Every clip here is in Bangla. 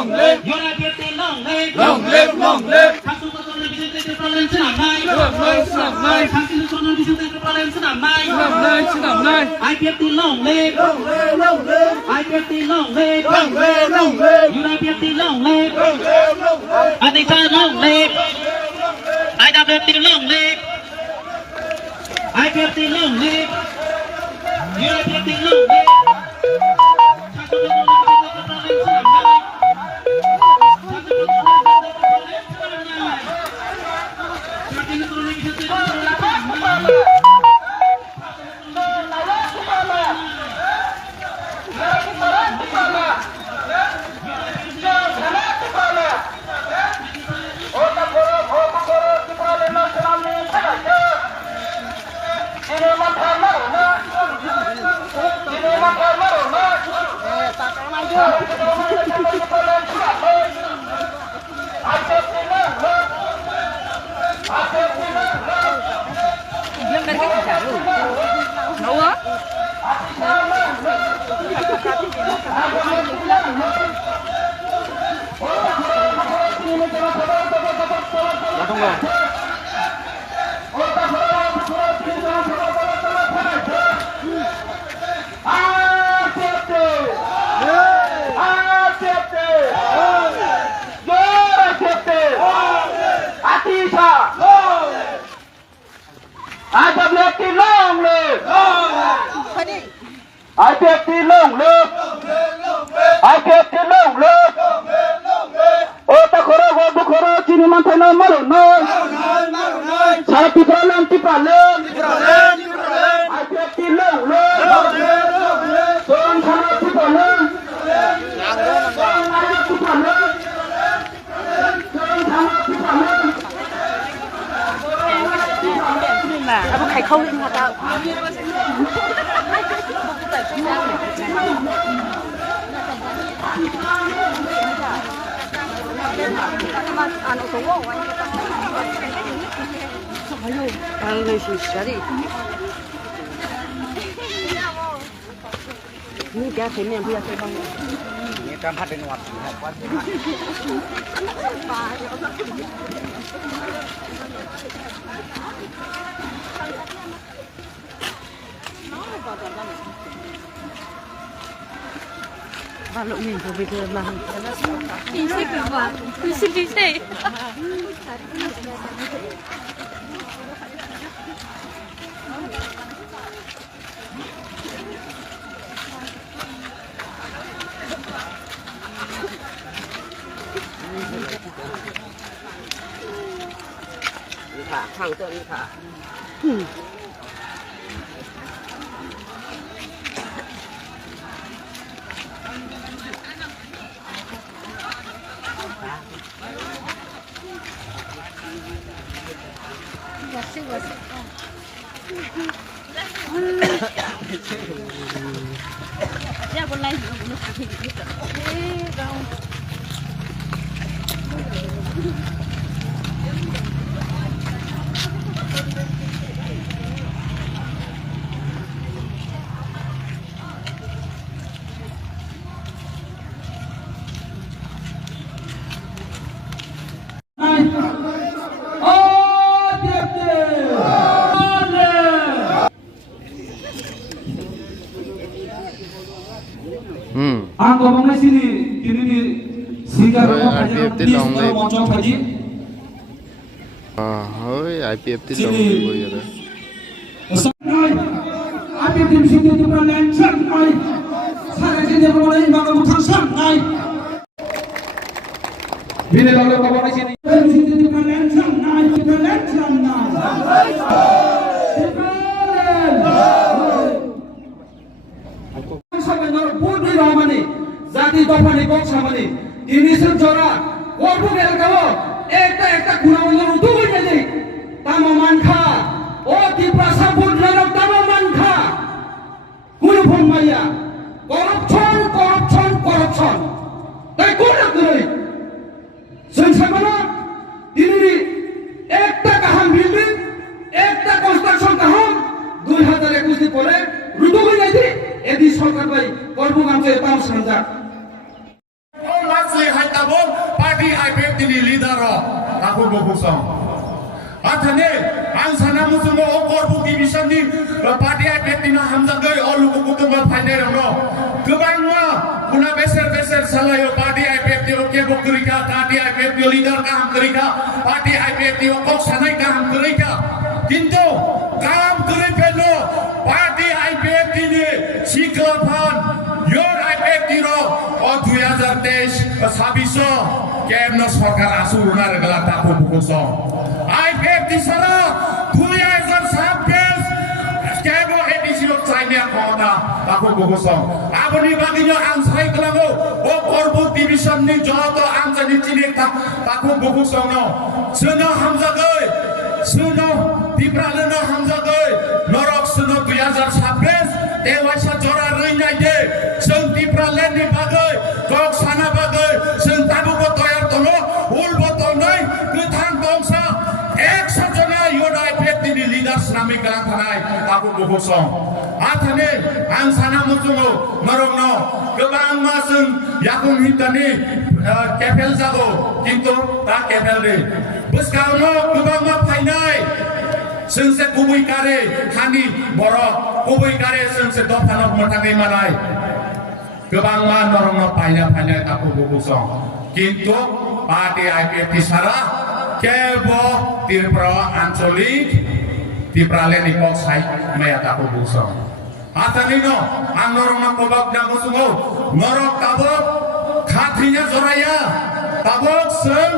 long live. Yora Pete long live. Long live, long live. Satu Kosono Bisente Problem Senam Nai. Senam Nai, Senam Nai. Satu Kosono Bisente Problem Senam Nai. Senam Nai, Senam Nai. I Pete long live. Long live, long live. I Pete long live. Long live, long live. Yora Pete long live. Long live, long live. Adita long live. I Pete long live. I Pete long live. Yora Pete long live. Belum dari kita baru. Mau? I get the long live. I get the long live. Oh, takora, oh, bukora, cini mantai no malu no. Saya tipralan, tipralan. I get the long live. Son sana tipralan. Son sana tipralan. Apa khai không linh hoạt động. Người xì xả đi. Ini dia sini yang punya sebang. Ini kan ada nuat. Kalau ni tu betul lah. Bisik apa? Bisik. Ni kah, hang tu ni kah. Wasik. Ya boleh bunuh kaki kita. Kau. Ang ngomongnya sini di sehingga rumah banyak di semua moncong haji. Hoi, IPF ti long live ya. IPF tim sini tu pernah santai. Saya sini mulai makan bukan santai. Bila lalu kawan di sini. Sini tu pernah santai, pernah santai. জাতি দফানি বংশাবলী ইনিসের জরা ওরবু এলাকাও একটা গুণাবলী উঠুই নেই তামামানখা ও তিপ্রাসা বুদ্রানক তামামানখা গুণফন মাইয়া করপশন তাই কোন করে সংসারমানা দিননি একটা কাহাম বিল্ডিং একটা কনস্ট্রাকশন কাহাম 2021 পরে রুদুই নাই এদি সরকার ভাই করবো গামছে তাম সংজাক Oh, lastly, bokosong athane ang sana musumo okorbu division ni party IPFT-no hamjagai oluku kutumba phainai rongno gobangma kuna beser salayo party IPFT-o kebo kurika party IPFT leader kaham kurika party IPFT-o kok sanai kaham kurika kintu kaham kuripelo party IPFT-ni siklaphan yor IPFT-ro 2023 কেমন সরকার আসুর না রেগলা তাকো বুকসং IPFT সারা 2026 কেবো এডিসিও চাইনিয়া কথা তাকো বুকসং আপনি বাগিনো আনসাই কলাগো ও করব ডিভিশন নি যত আনসানি চিনি তাকো বুকসং ন সুনো হামজাগৈ সুনো তিপ্রালেনো হামজাগৈ নরক সুনো 2026 দেওয়াইসা জরা রইনাই দে जों तिप्रालेन्डनि बागै कक साना बागै जों दाबोबो तयार दङ उलबो दंनै गोथां बंसा 100 जना इउथ IPFT-नि लिडार्स नामै गोनां थानाय दाबो बगसं आथाने आं साना मुजुङो नरंनो गोबां मा जों याकुं हितानि केपेल जागो किन्तु दा केपेलनि बोसगावनो गोबां मा फायनाय जोंसे गुबै कारे हानि बर' गुबै कारे जोंसे दफानक मोथाङै मानाय गोबां मा नरंनो फायना ताकु बुबुसं किन्तु पार्टी IPFT सारा केबो त्रिपुरा आंचलिक तिप्रालेनि कक साइ माया ताकु बुबुसं आतानिनो आं नरंनो कबक नामुसुङो नरक ताबक खाथ्रिना जराया ताबक जों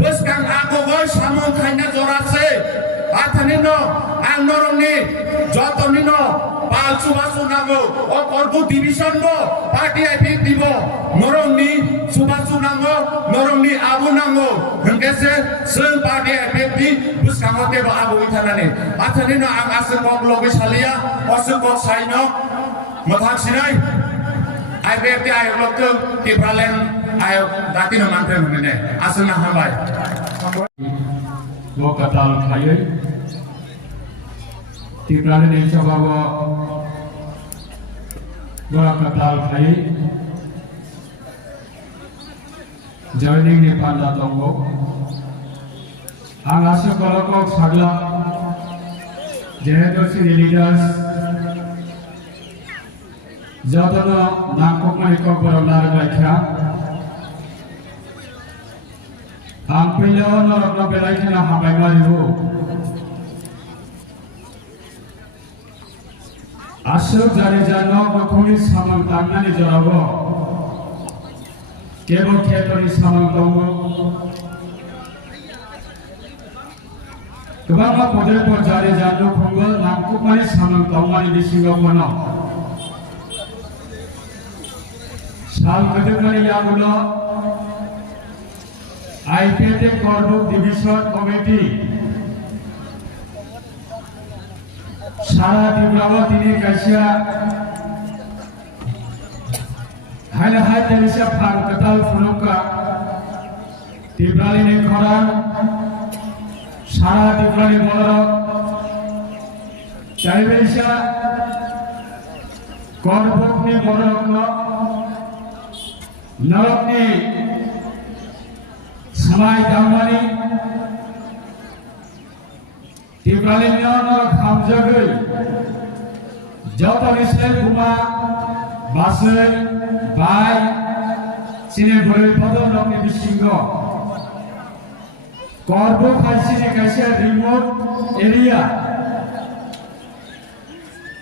बोसगां आगोगै सामुं खायना जरासे आतानिनो आं नरंनि जतनिनो Subasu nango, o korbu division bo, party IPFT bo, norongni Subasu nango, norongni abu nango, hengkese sen party IPFT buskango tebo abu ithanani. Athani no ang aseng kok logi salia, aseng kok saino, mathak sinai. IPFT ayo lokto tipralen ayo dati no mantre menene, aseng na hambai. Bo katal khaye, tipralen ini coba bo Gora katal khai joining Nepal datongo ang asya kolokok sagla jehetu sini leaders jotono nangkok manikok boromnar laikha ang pilo norokno belaikina hamai maribu Asuk jari jano makuni samang tangnani jorabo kebo ketori samang tongo kebangga podepor jari jano konggol nangkuk mani samang tongmani di Singapura sal kedemani yagulo IPFT Korbuk Division Committee सारा तिब्रावा तिनी कैसिया हाइला हाइ तेरिसा फार कताल फुलुका तिब्राली ने खरा सारा तिब्राली बोलरो चाइबेसा करबकनि बोलरनो नरकनि समाय दामनानि Tipralenyo norok hamjagoi joto nisle kuma basai bai sine boroi podon lokni bisingo korbo khaisine kaisa remote area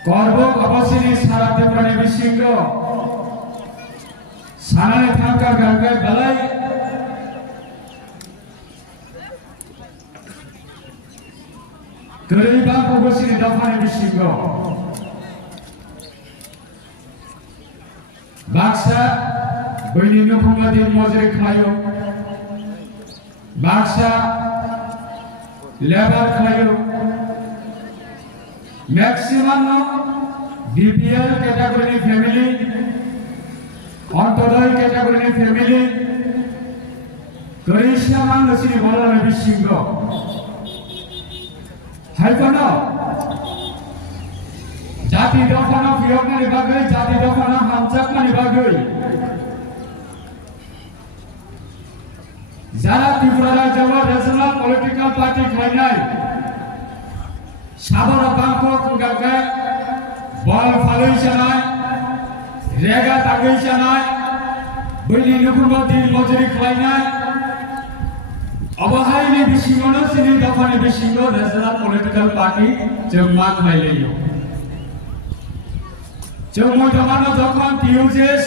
korbo abasini sara tiprani bisingo sarane thangka gangai balai Keribang fokus ini daftar bisingo, bangsa benih nufumati mozrik kayu, bangsa lebar kayu, maximum BPL category family, Ontodoi category family, Kerisha man sini bola bisingo. Hai kono jati dokono fiokna ni bagai jati dokono hamjakna ni bagai যারা ত্রিপুরা রাজ্যের ন্যাশনাল পলিটিক্যাল পার্টি খাইনাই সাধারণ বাঙ্ক গাকে বল ফালইছানাय रेगा तागैছানাय बैनि नुकुरबादि मजुरि खालायनाय अबहायनि बिसिङावनो सिनि दफानि बिसिङाव नेशनल पलिटिकल पार्टी जों मा खालायलायो जों मयदानाव যখন টিউজেস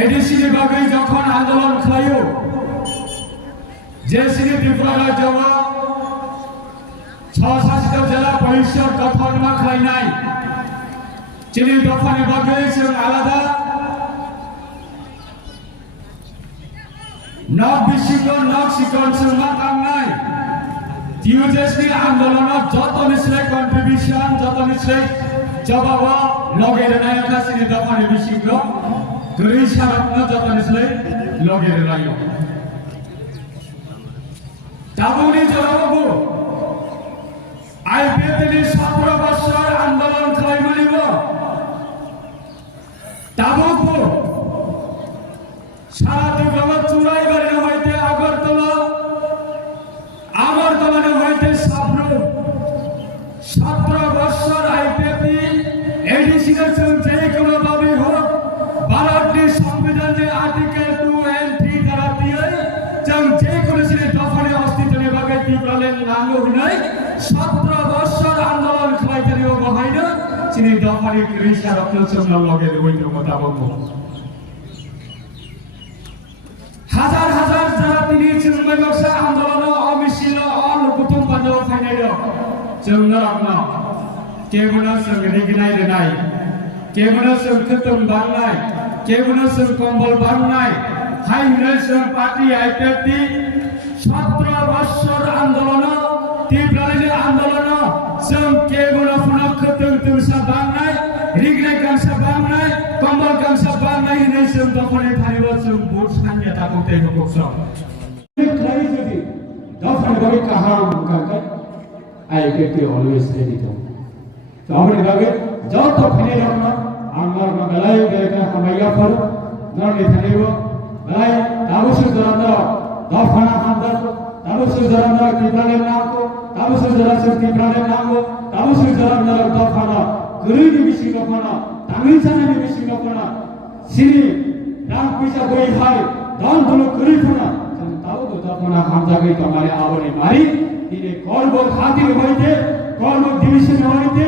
एडिसिनि बागै যখন आंदोलन खालायो जे सिनि त्रिपुरा रायजोआव शासित जिल्ला परिषद गठन मा खालायनाय चिनि दफानि बागै जों आलादा नक बिसिङाव नक सिकन जों मा खालामनाय টিউজেसनि आंदोलनाव जतनिस्राय कन्ट्रिबिउशन जतनिस्राय जवाबाव लगेरनाय सिनि दफानि बिसिङाव गरै सारपनो जतनिस्राय लगेरनाय दाबुनि जरावबो आईपीएफनि 17 বছর आंदोलन खालामनानैबो दाबो सारा त्रिपुरा चुराइबारि हयते আগরতলা হইতে সাবরুম 17 বছর আইপিএফনি এডিশনের যে কোনো ভাবে হোক ভারতের সংবিধানের আর্টিকেল 2 and 3 দ্বারা দিয়ে जों যে কোনো সিনে দফারে অস্তিত্বের ভাবে ত্রিপুরালে নাঙ্গো হই 17 বছর আন্দোলন খাইতেও বহাইনো সিনে দফারে কৃষা রক্তচন্দ্র লগে হইতো কথা বলবো হাজার হাজার যারা তিনি চিন্ময় ব্যবসা আন্দোলন অমিছিল অনুকুতুম বান্ধব ফাইনাইল जों नरकनो केबुनो जों रिगनाय रेनाय केबुनो जों खतम बांनाय केबुनो जों कम्बल बांनाय हाइनो जों पार्टी आईपीएफनि 17 বছর आंदोलन तीव्रनि आंदोलन जों केबुनो फुनो खतम तुमसा बांनाय रिगनाय गांसा बांनाय कम्बल गांसा बांनाय हिनै जों दफानि थारिबो जों बुट सान्या ताकुते हकसो क्लारि जदि दफानि बागै काहाम गागै आईपीएफटी always ready to हमरे बागे जब तो फने रखना आंगर में गलाई गए हमैया पर नरने थानेबो गलाई ताबुसु जराना दफाना हांदर ताबुसु जराना तिब्राने नामको ताबुसु जराना तिब्राने नामको ताबुसु जराना दफाना गरीबी बिसिं दफाना तांगैसानानि बिसिं दफाना सिनि रां पैसा गई हाय दान दलो गरीबना जों ताबु दफाना हामजागै तमारे आवनि मारि दिने कर्म खातिर হইতে कर्म डिविजन হইতে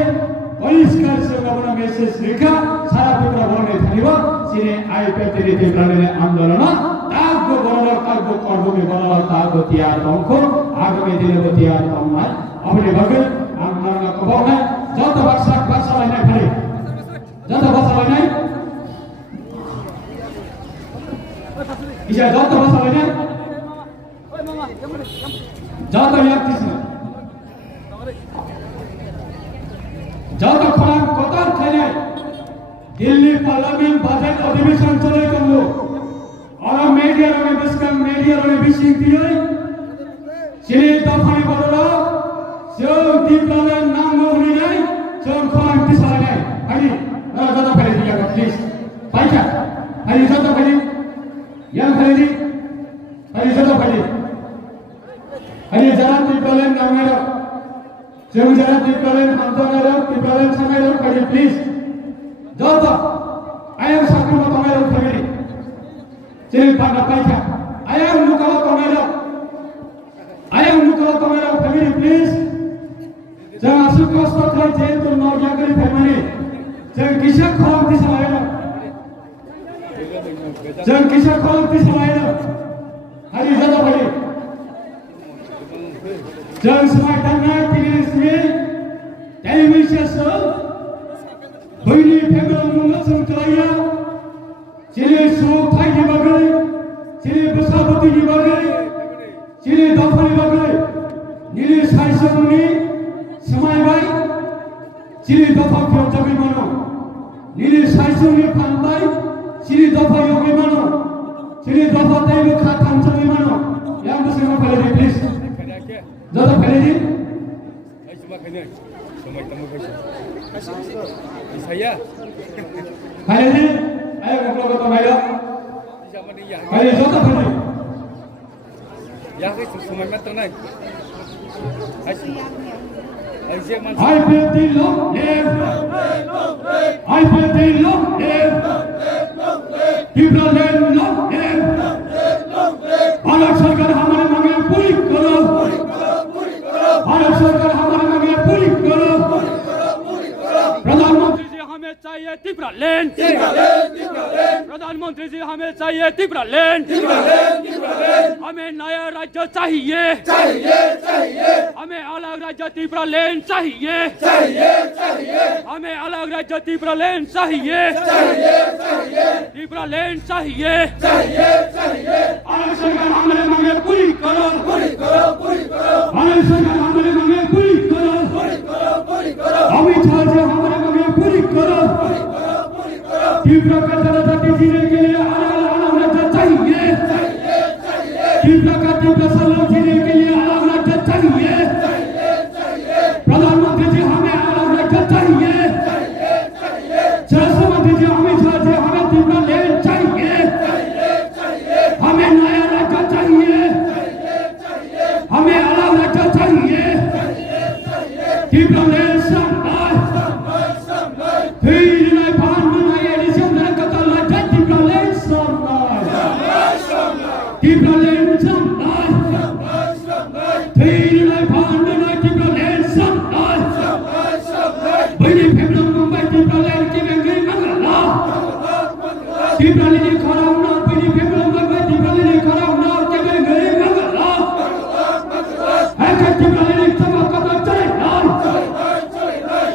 পরিষ্কার সঙ্গবনা মেসেজ লেখা সারা ত্রিপুরা বনে থাকিব সিনে আইপিএফটি ত্রিপুরালে আন্দোলন তাগো বড় তাগো কর্মে বড় তাগো তিয়ার অঙ্ক আগামী দিনে তিয়ার অন্যায় আপনি ভাবে আমরা কব না যত বাক্সা হয় না খালি যত বাক্সা হয় না ইয়া যত বাক্সা হয় না যত ইয়াকতিস না যত খরাম কতর খেলে দিল্লি পার্লামেন্ট বাজেট অধিবেশন চলে গেল আর মিডিয়ার বিশিং দিয়ে সেই দফানি বড়রা সেই ত্রিপুরার নাম উনি নাই সেই খরাম পিছায় নাই আরে যত ফেলে দিয়া প্লিজ পাইকা আরে যত ফেলে ইয়ান ফেলে দি আরে যত ফেলে আরে যারা ত্রিপুরার নামের जों जरा ত্রিপুরার আন্দোলনের ত্রিপুরার সামনে করি প্লিজ যত আয়াম সাকুম তোমার ফ্যামিলি যেই পানা পাইকা আয়াম মুকল তোমার ফ্যামিলি প্লিজ जों आसु कष्ट खाय जे तो नौया करी फैमिली जों किसा खरम दिसलायनो हारि जत भाई जों समायदानाय तिनिसनि टेलिभिजन बैनि फेगल मुलुग खालाया जेरै सुथायनि बागै जेरै बसाबतीनि बागै जेरै दफानि बागै निरि साइसमनि समायबाय जेरै दफा फिरजाबि मानो निरि साइसमनि फानबाय जेरै दफा योगि मानो जेरै दफा ताइबो खाथामजाबि मानो यां बसेमा फैले प्लिज जत फैले दि saya fैले दि आय गप्लो गत माइलो फैले जत फैले IPFT long live! IPFT long live! टिब्रालैंड long live! Bharat सरकार हमारे मांगे पूरी करो! भारत सरकार हमारे मांगे पूरी करो! प्रधानमंत्री जी हमें चाहिए टिब्रालैंड! प्रधानमंत्री जी हमें चाहिए टिब्रालैंड! हमें नया राज्य चाहिए! हमें अलग राज्य टिब्रालैंड चाहिए! हमें अलग राज्य टिब्रालैंड चाहिए! टिब्रालैंड चाहिए! भारत सरकार हमारे मांगे पूरी करो! भारत सरकार हमारे मांगे पूरी करो! अमित शाह जी हमारे मांगे पूरी करो! त्रिपुरा का जनजाति जीने के लिए अलग राज्य चाहिए! त्रिपुरा का त्रिपुरा जीने के लिए अलग राज्य चाहिए! प्रधानमंत्री जी हमें अलग राज्य चाहिए! स्वास्थ्य मंत्री जी अमित शाह जी हमें टिब्रालैंड चाहिए! हमें नया राज्य चाहिए! हमें अलग राज्य चाहिए! टिब्रालैंड संभाल! Hidinai Pandunai Edison Nakatala टिब्रालैंड संभाल! टिब्रालैंड संभाल! Hidinai Pandunai टिब्रालैंड संभाल! बड़ी फेमस मुंबई टिब्रालैंड की बेंगली मंगला! टिब्रालैंड खराउना बड़ी फेमस मुंबई टिब्रालैंड खराउना की बेंगली मंगला! है कि टिब्रालैंड तबका चलेगा!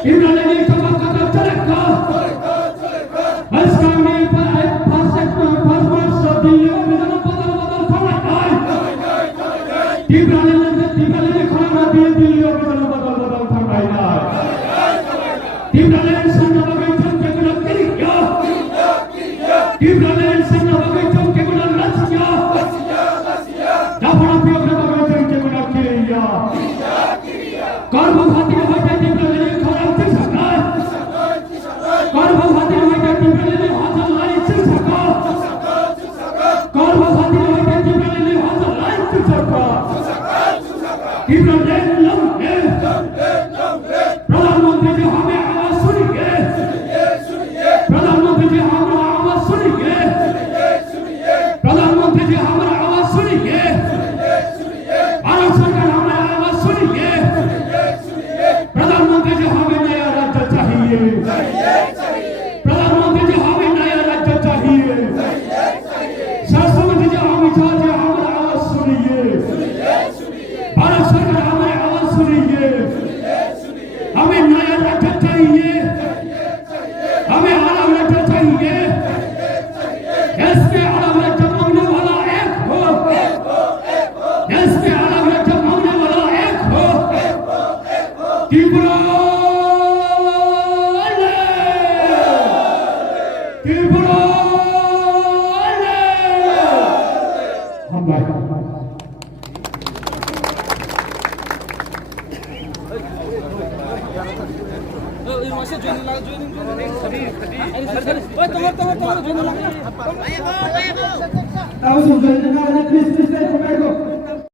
टिब्रालैंड तबका चलेगा! बस कामी पर फर्स्ट सब दिल्ली में बदल फड़ाई! टिब्रालैंड खराउना दिल्ली में बदल फड़ाई! टिब्रालैंड संगठन के गुलाम किया! टिब्रालैंड संगठन के गुलाम लसिया! जाफरा प्रोग्राम के गुलाम किया! कर्म खातिर होता टिब्रालैंड खराब से सका! कर्म खातिर होता टिब्रालैंड हाथ लाई से सका! कर्म खातिर होता टिब्रालैंड हाथ लाई से सका! टिब्रालैंड लंबे! प्रधानमंत्री जी हमें आवाज सुनिए! प्रधानमंत्री जी हमारा आवाज सुनिए! प्रधानमंत्री जी हमारा आवाज सुनिए! भारत सरकार हमारा आवाज सुनिए! प्रधानमंत्री जी हमें नया राज्य चाहिए! प्रधानमंत्री जी हमें नया राज्य चाहिए! स्वास्थ्य मंत्री जी अमित शाह जी हमारा आवाज सुनिए! भारत सरकार हमारे आवाज सुनिए! हमें नया राज्य चाहिए! हमें अलग राज्य चाहिए! देश में अलग राज्य मांगने वाला एक हो! देश में अलग राज्य मांगने वाला एक हो! त्रिपुरा! त्रिपुरा! हम भाई Please, please, please,